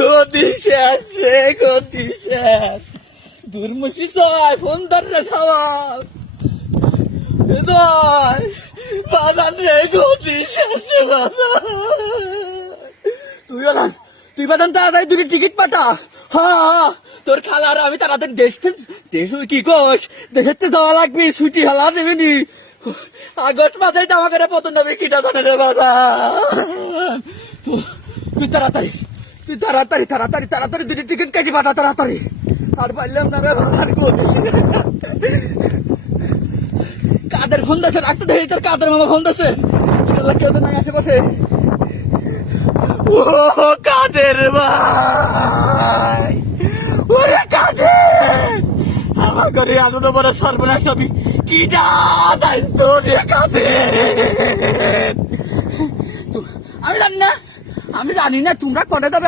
গতি শেষ রে, গতি শেষ। দুর্মুষি চায় ফোন ধর রে সবাই, বাজান রে, গতি শেষ রে বাজান। তুই বাজান তাড়াতাড়ি দুটি টিকিট পাঠা। হ্যাঁ, তোর খালার আমি তাড়াতাড়ি দেশ কি কোষ, দেশের যাওয়া লাগবে, ছুটি হালা দেবেনি। আগস্ট মাসেই জামা করে পতন হবে, কিটা জানে রে বাজান। তুই তাড়াতাড়ি দুটি টিকিট কেটে পাঠা তাড়াতাড়ি। আর পারলাম না রে বাবার, কাদের ফোন দিয়েছে, রাখতে দেখি তোর কাদের মামা ফোন দিয়েছে। কেউ তো নাই আশেপাশে। ও কাদের ভাই, ওরে কাদের, আমার ঘরে আনন্দ বড় সর্বনাশ হবি, কিটা দায়িত্ব রে কাদের। আমি জানি না তোমরা কনে যাবে।